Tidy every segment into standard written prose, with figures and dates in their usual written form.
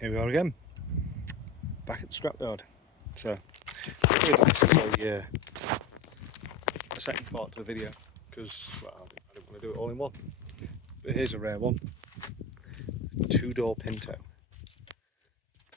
Here we are again, back at the scrapyard. So, really nice to a second part to the video because, well, I didn't want to do it all in one. But here's a rare one: two-door Pinto.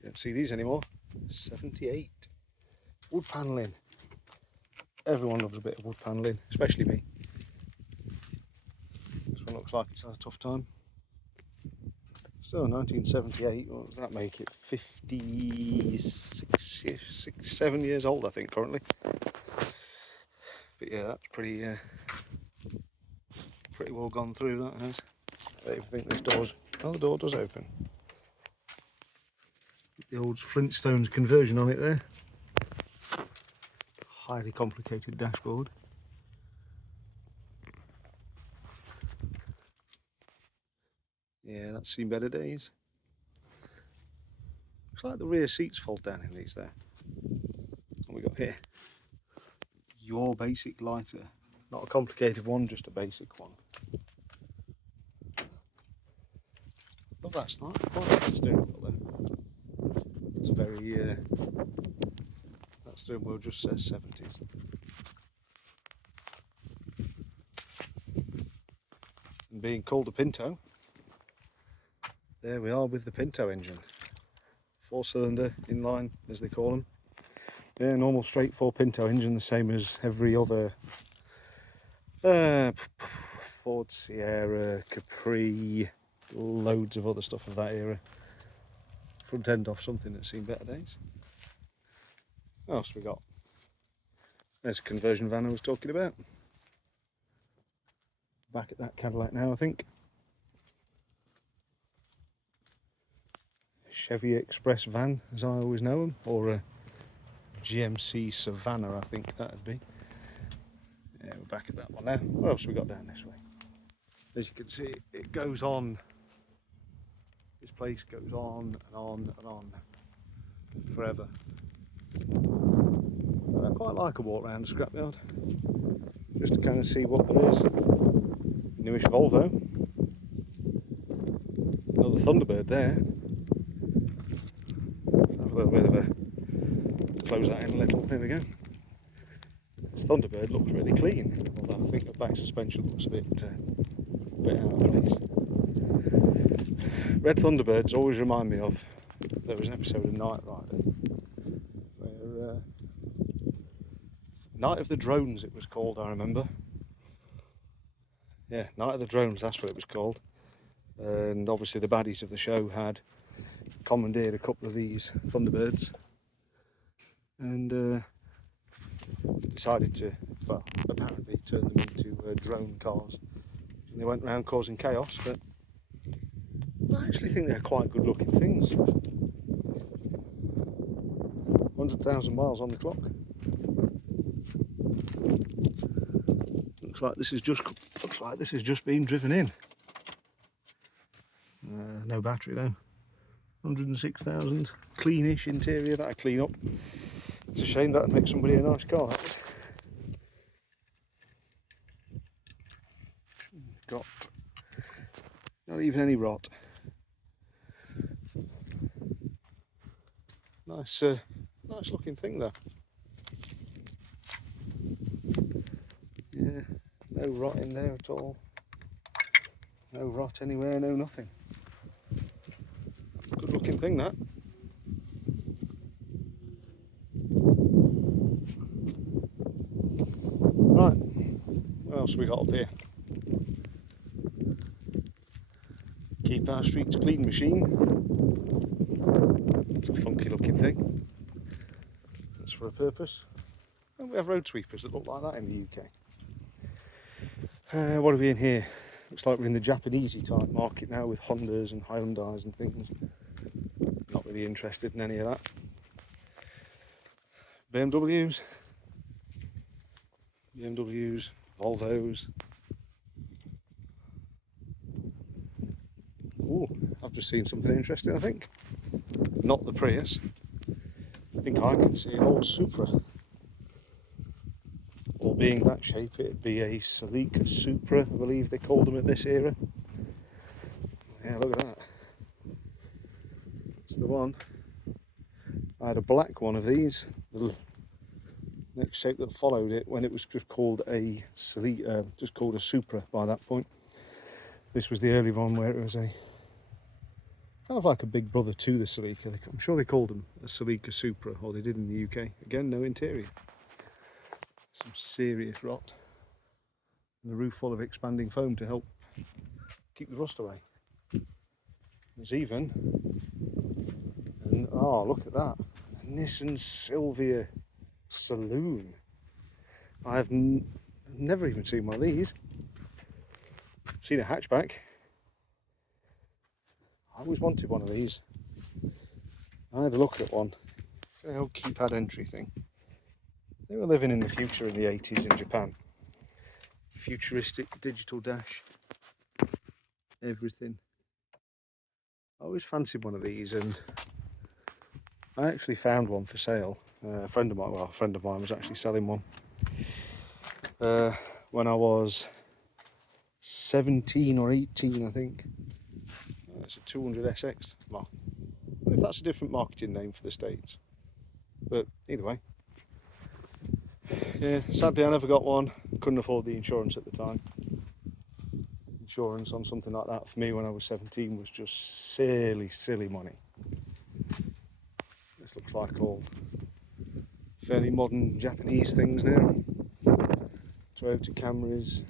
You don't see these anymore. 78. Wood panelling. Everyone loves a bit of wood panelling, especially me. This one looks like it's had a tough time. So 1978, what does that make it? 57 years old, I think, currently. But yeah, that's pretty well gone through, that has. I don't even think this door's... Oh, the door does open. The old Flintstones conversion on it there. Highly complicated dashboard. Yeah, that's seen better days. Looks like the rear seats fold down in these there. What we got here? Your basic lighter. Not a complicated one, just a basic one. Love that style. Quite like the steering wheel there. It's very... that steering wheel just says 70s. And being called a Pinto, there we are with the Pinto engine. 4-cylinder inline, as they call them. Yeah, normal straight 4 Pinto engine, the same as every other Ford Sierra, Capri, loads of other stuff of that era. Front end off something that's seen better days. What else we got? There's a conversion van I was talking about. Back at that Cadillac now, I think. Chevy Express van, as I always know them, or a GMC Savannah, I think that'd be. Yeah, we're back at that one now. What else have we got down this way? As you can see, it goes on. This place goes on and on and on forever. But I quite like a walk around the scrapyard, just to kind of see what there is. Newish Volvo. Another Thunderbird there. Let's have a little bit of a... close that in a little. There we go. This Thunderbird looks really clean, although I think the back suspension looks a bit out of place. Red Thunderbirds always remind me of... there was an episode of Night Rider where... Night of the Drones it was called, I remember. Yeah, Night of the Drones, that's what it was called. And obviously the baddies of the show had commandeered a couple of these Thunderbirds and decided to, well, apparently turn them into drone cars. And they went around causing chaos, but I actually think they're quite good looking things. 100,000 miles on the clock. Looks like this is just being driven in. No battery though. 106,000. Cleanish interior, that'll clean up. It's a shame that'd make somebody a nice car. Got not even any rot. Nice looking thing though. Yeah, no rot in there at all. No rot anywhere, no nothing. Good looking thing that. Right, what else have we got up here? Keep our streets clean machine. It's a funky looking thing. That's for a purpose. And we have road sweepers that look like that in the UK. What are we in here? Looks like we're in the Japanesey type market now with Hondas and Hyundais and things. Not really interested in any of that. BMWs, Volvos. Oh, I've just seen something interesting, I think. Not the Prius. I think I can see an old Supra. Or being that shape, it'd be a Celica Supra, I believe they called them at this era. Yeah, look at that. That's the one. I had a black one of these. The next shape that followed it when it was just called a Supra by that point. This was the early one where it was a kind of like a big brother to the Celica. I'm sure they called them a Celica Supra, or they did in the UK. Again, no interior. Some serious rot. And the roof full of expanding foam to help keep the rust away. There's even, and oh, look at that, a Nissan Silvia Saloon. I have never even seen one of these. Seen a hatchback. I always wanted one of these. I had a look at one. The old keypad entry thing. They were living in the future in the 80s in Japan. Futuristic digital dash. Everything. I always fancied one of these, and I actually found one for sale. A friend of mine was actually selling one when I was 17 or 18, I think. It's a 200 SX. Well, I don't know if that's a different marketing name for the States, but either way. Yeah, sadly I never got one. Couldn't afford the insurance at the time. Insurance on something like that for me when I was 17 was just silly money. This looks like all fairly modern Japanese things now. Toyota Camrys,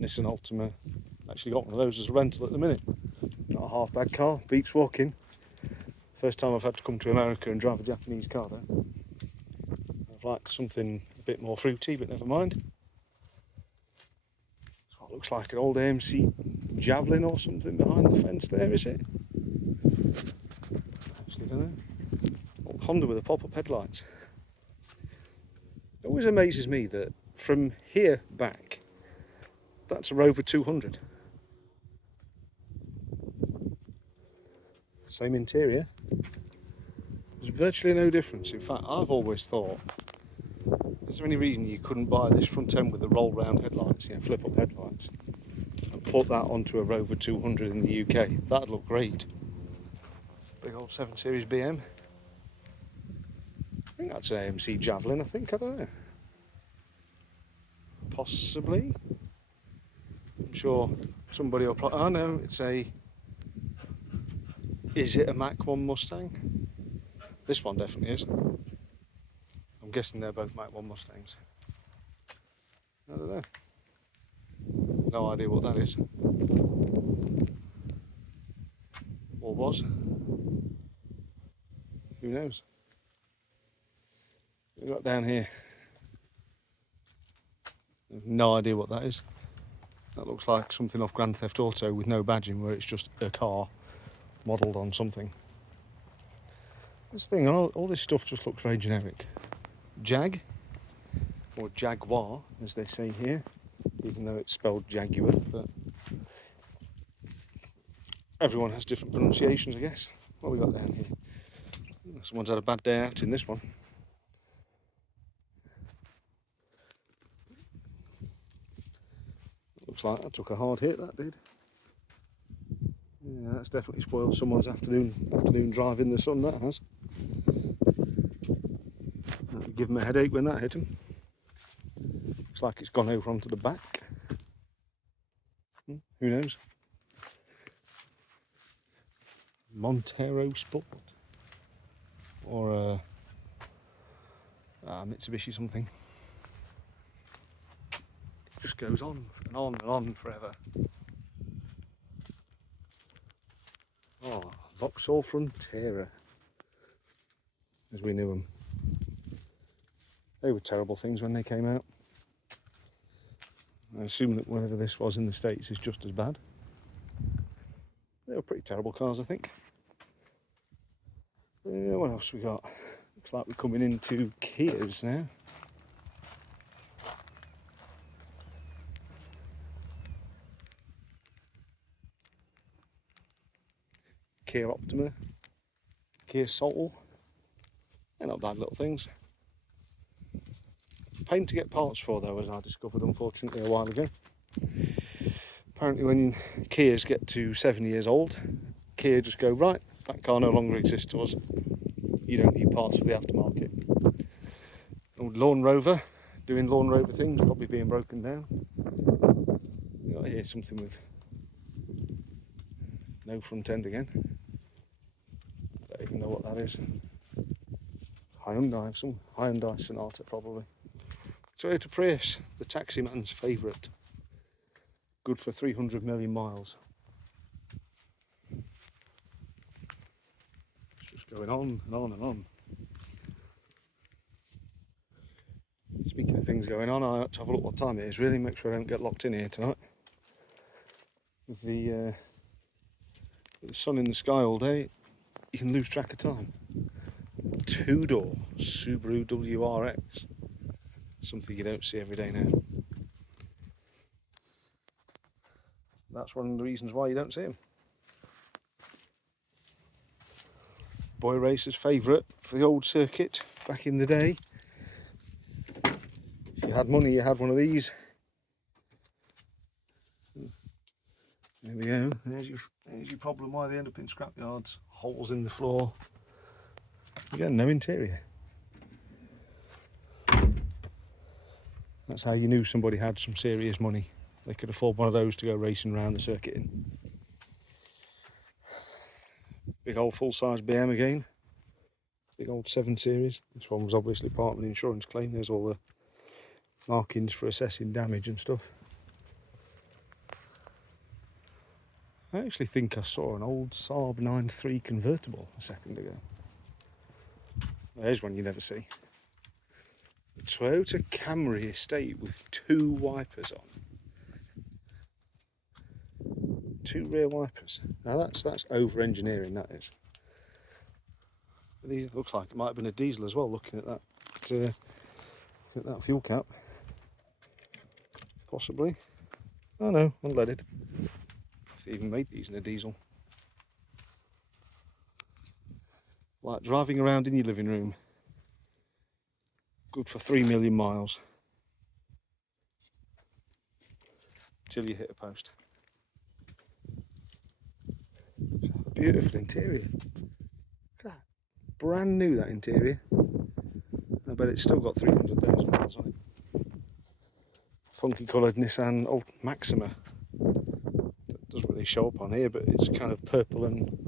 Nissan Altima. Actually got one of those as a rental at the minute. Not a half bad car, beats walking. First time I've had to come to America and drive a Japanese car though. I'd like something a bit more fruity, but never mind. It's what looks like an old AMC Javelin or something behind the fence there, is it? Actually don't know. Old Honda with a pop-up headlights. It always amazes me that from here back, that's a Rover 200. Same interior. There's virtually no difference. In fact, I've always thought, is there any reason you couldn't buy this front end with the roll round headlights, flip up headlights, and put that onto a Rover 200 in the UK? That'd look great. Big old 7 Series BM. I think that's an AMC Javelin, I don't know. Possibly. I'm sure somebody will probably, oh no, is it a Mach 1 Mustang? This one definitely is. I'm guessing they're both Mach 1 Mustangs. I don't know. No idea what that is. Or was. Who knows? We've got down here. No idea what that is. That looks like something off Grand Theft Auto with no badging, where it's just a car modelled on something. This thing, all this stuff just looks very generic. Jag, or Jaguar, as they say here, even though it's spelled Jaguar, but everyone has different pronunciations, I guess. What have we got down here? Someone's had a bad day out in this one. Looks like that took a hard hit, that did. Yeah, that's definitely spoiled someone's afternoon drive in the sun, that has. That'll give him a headache when that hit him. Looks like it's gone over onto the back. Who knows? Montero Sport. Or Mitsubishi something. It just goes on and on and on forever. Oh, Vauxhall Frontera, as we knew them. They were terrible things when they came out. I assume that whatever this was in the States is just as bad. They were pretty terrible cars, I think. What else we got? Looks like we're coming into Kias now. Kia Optima, Kia Soul. They're not bad little things. Pain to get parts for though, as I discovered unfortunately a while ago. Apparently when Kias get to 7 years old, Kia just go, right, that car no longer exists to us. You don't need parts for the aftermarket. Old Lawn Rover, doing Lawn Rover things, probably being broken down. You got to hear something with no front end again. Don't even know what that is. Hyundai, some Hyundai Sonata probably. Toyota Prius, the taxi man's favourite. Good for 300 million miles. It's just going on and on and on. Speaking of things going on, I have to have a look what time it is really, make sure I don't get locked in here tonight. With the sun in the sky all day, you can lose track of time. Two-door Subaru WRX. Something you don't see every day now. That's one of the reasons why you don't see them. Boy racer's favourite for the old circuit back in the day. If you had money, you had one of these. There we go. There's your problem why they end up in scrapyards. Holes in the floor. Again, no interior. That's how you knew somebody had some serious money. They could afford one of those to go racing around the circuit in. Big old full-size BM again. Big old 7 Series. This one was obviously part of an insurance claim. There's all the markings for assessing damage and stuff. I actually think I saw an old Saab 9.3 convertible a second ago. There's one you never see. The Toyota Camry estate with 2 wipers on. 2 rear wipers. Now that's over-engineering, that is. These looks like it might have been a diesel as well, looking at that fuel cap. Possibly. Oh no, unleaded. If they even made these in a diesel. Like driving around in your living room. Good for 3 million miles. Till you hit a post. Beautiful interior. Look at that. Brand new, that interior. I bet it's still got 300,000 miles on it. Funky coloured Nissan old Maxima. That doesn't really show up on here, but it's kind of purple and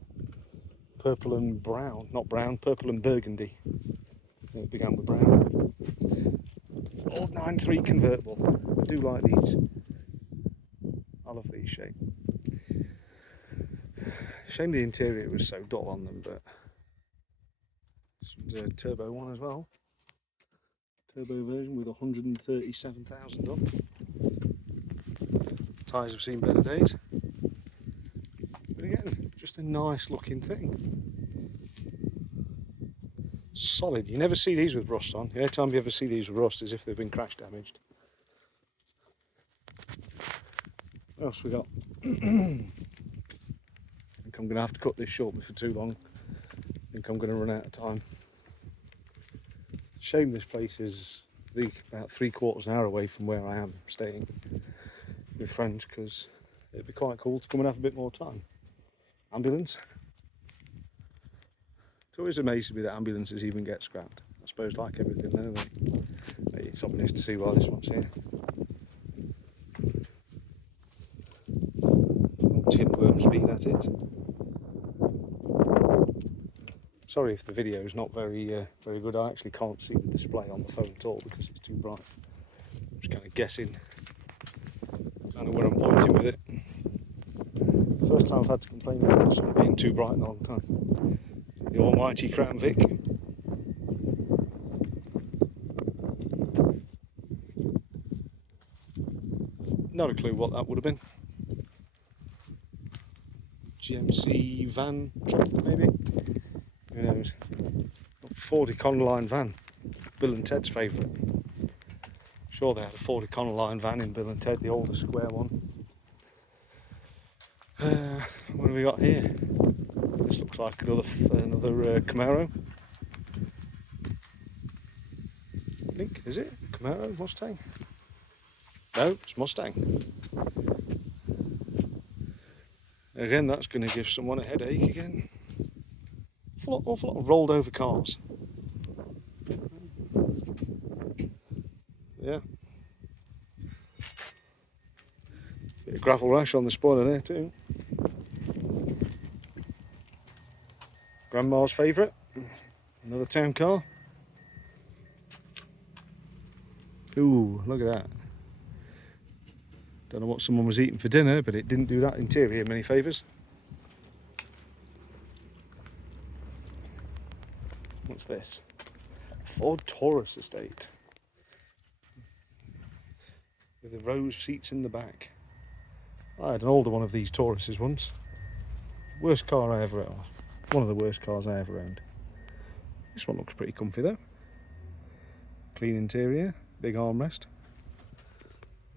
brown. Not brown, purple and burgundy. I think it began with brown. Old 9.3 convertible. I do like these. I love these shapes. Shame the interior was so dull on them, but this one's a turbo one as well. Turbo version with 137,000 on. Tyres have seen better days. But again, just a nice looking thing. Solid. You never see these with rust on. The only time you ever see these with rust is if they've been crash damaged. What else we got? I think I'm going to have to cut this short for too long. I think I'm going to run out of time. Shame this place is about 3/4 hour away from where I am staying with friends, because it'd be quite cool to come and have a bit more time. Ambulance. It's always amazing me that ambulances even get scrapped. I suppose like everything, don't they? It's obvious to see why this one's here. Old tin worms being at it. Sorry if the video is not very good. I actually can't see the display on the phone at all because it's too bright. I'm just kind of guessing kind of where I'm pointing with it. First time I've had to complain about the sun being too bright in a long time. The almighty Crown Vic. Not a clue what that would have been. GMC van truck maybe? Who knows? Ford Econoline van. Bill and Ted's favourite. Sure they had a Ford Econoline van in Bill and Ted, the older square one. What have we got here? This looks like another Camaro. I think, is it? Camaro? Mustang? No, it's Mustang. Again, that's going to give someone a headache again. awful lot of rolled over cars. Yeah. Bit of gravel rash on the spoiler there too. Grandma's favourite. Another town car. Ooh, look at that. Don't know what someone was eating for dinner, but it didn't do that interior many favours. What's this? Ford Taurus estate. With the rose seats in the back. I had an older one of these Tauruses once. Worst car I ever owned. One of the worst cars I ever owned. This one looks pretty comfy though. Clean interior, big armrest.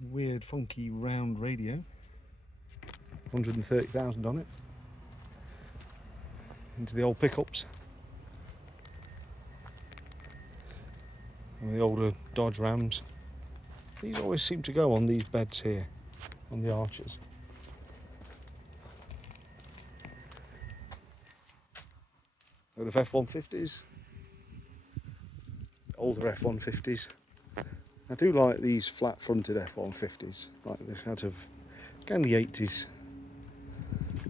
Weird funky round radio. 130,000 on it. Into the old pickups. And the older Dodge Rams. These always seem to go on these beds here, on the arches. Load of F-150s. Older F-150s. I do like these flat-fronted F-150s, like this out of, again, the 80s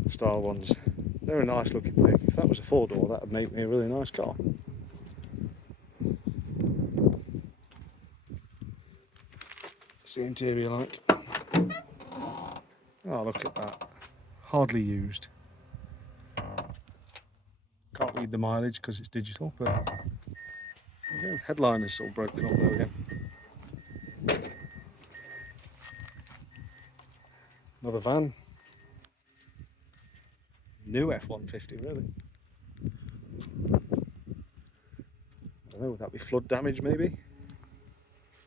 style ones. They're a nice looking thing. If that was a four-door, that would make me a really nice car. What's the interior like? Oh, look at that. Hardly used. Can't read the mileage because it's digital, but yeah, headliner's all broken up there again. Another van. New F-150, really. I don't know, would that be flood damage maybe?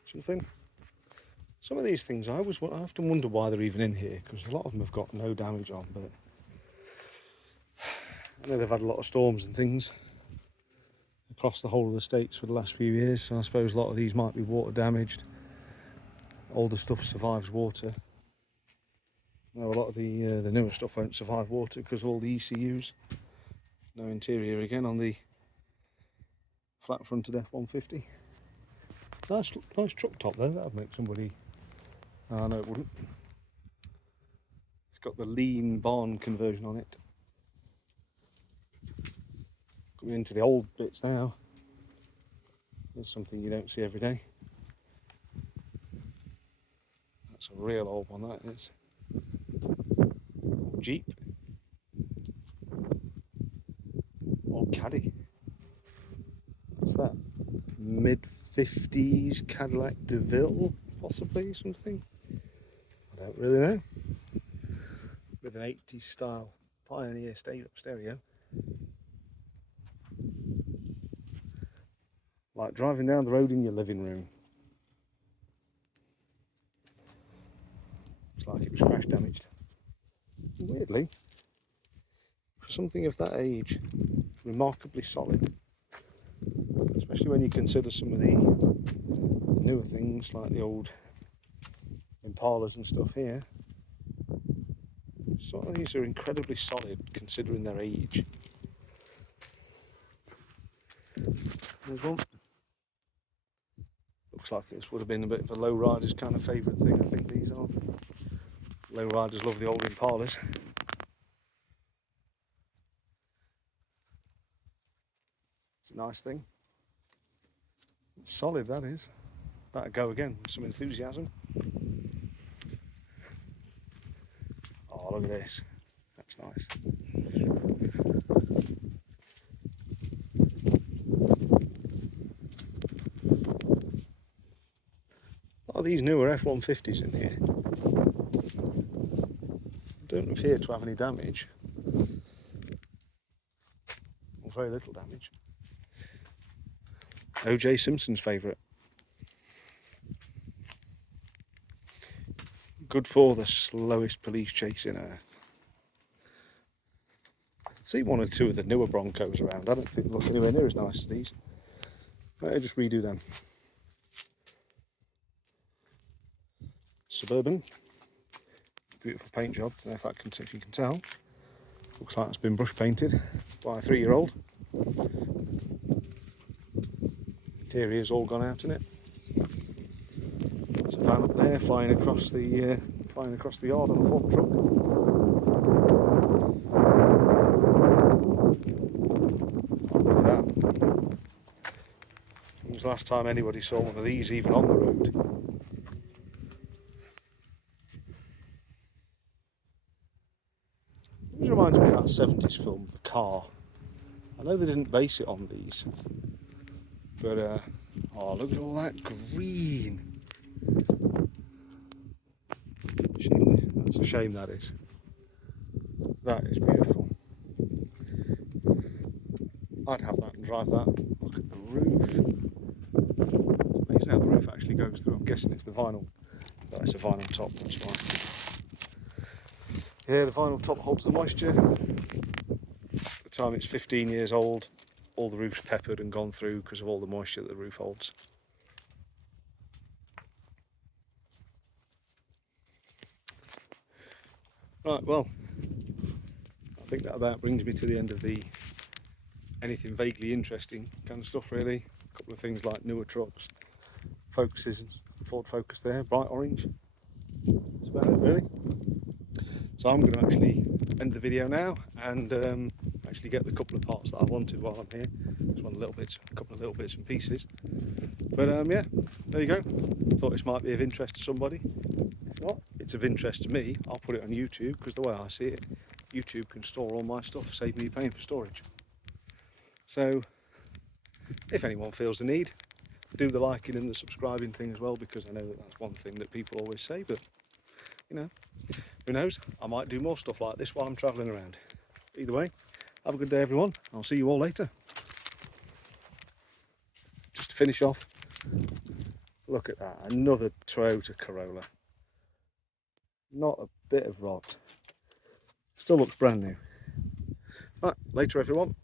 Something? Some of these things I often wonder why they're even in here, because a lot of them have got no damage on, but I know they've had a lot of storms and things across the whole of the States for the last few years, so I suppose a lot of these might be water damaged. Older stuff survives water. No, a lot of the newer stuff won't survive water because of all the ECUs. No interior again on the flat-fronted F-150. Nice truck top though, that would make somebody... Oh, no, it wouldn't. It's got the lean barn conversion on it. Coming into the old bits now. There's something you don't see every day. That's a real old one, that is. Old Jeep. Old Caddy. What's that? Mid-50s Cadillac DeVille, possibly, something? I don't really know. With an 80s style Pioneer stereo. Like driving down the road in your living room. Looks like it was crash damaged. Weirdly, for something of that age, remarkably solid. Especially when you consider some of the newer things like the old Impalas and stuff here. Some of these are incredibly solid considering their age. There's one. Looks like this would have been a bit of a lowrider's kind of favourite thing, I think these are. Lowriders love the old Impalas. It's a nice thing. Solid, that is. That'll go again with some enthusiasm. Oh, look at this. That's nice. A lot of these newer F-150s in here don't appear to have any damage. Or very little damage. O.J. Simpson's favourite. Good for the slowest police chase in Earth. See one or two of the newer Broncos around. I don't think they look anywhere near as nice as these. I'll just redo them. Suburban. Beautiful paint job. I don't know if you can tell. Looks like it's been brush painted by a 3-year-old. Interior's all gone out in it. There's a van up there flying across the yard on a fork truck. Oh, look at that. It was the last time anybody saw one of these even on the road. It reminds me of that 70s film, The Car. I know they didn't base it on these, but oh, look at all that green. That's a shame, that is. That is beautiful. I'd have that and drive that. Look at the roof. It's amazing how the roof actually goes through. I'm guessing it's the vinyl. No, it's a vinyl top, that's why. Yeah, the vinyl top holds the moisture. By the time it's 15 years old, all the roof's peppered and gone through because of all the moisture that the roof holds. Right, well, I think that about brings me to the end of the anything vaguely interesting kind of stuff, really. A couple of things like newer trucks, Focuses, Ford Focus there, bright orange. That's about it, really. So I'm going to actually end the video now and actually get the couple of parts that I wanted while I'm here. Just want a couple of little bits and pieces. But yeah, there you go. Thought this might be of interest to somebody. If not, it's of interest to me. I'll put it on YouTube because the way I see it, YouTube can store all my stuff, save me paying for storage. So if anyone feels the need, do the liking and the subscribing thing as well, because I know that that's one thing that people always say, but you know, who knows, I might do more stuff like this while I'm travelling around. Either way, have a good day everyone. I'll see you all later. Just to finish off, look at that, another Toyota Corolla. Not a bit of rot. Still looks brand new. Right, later everyone.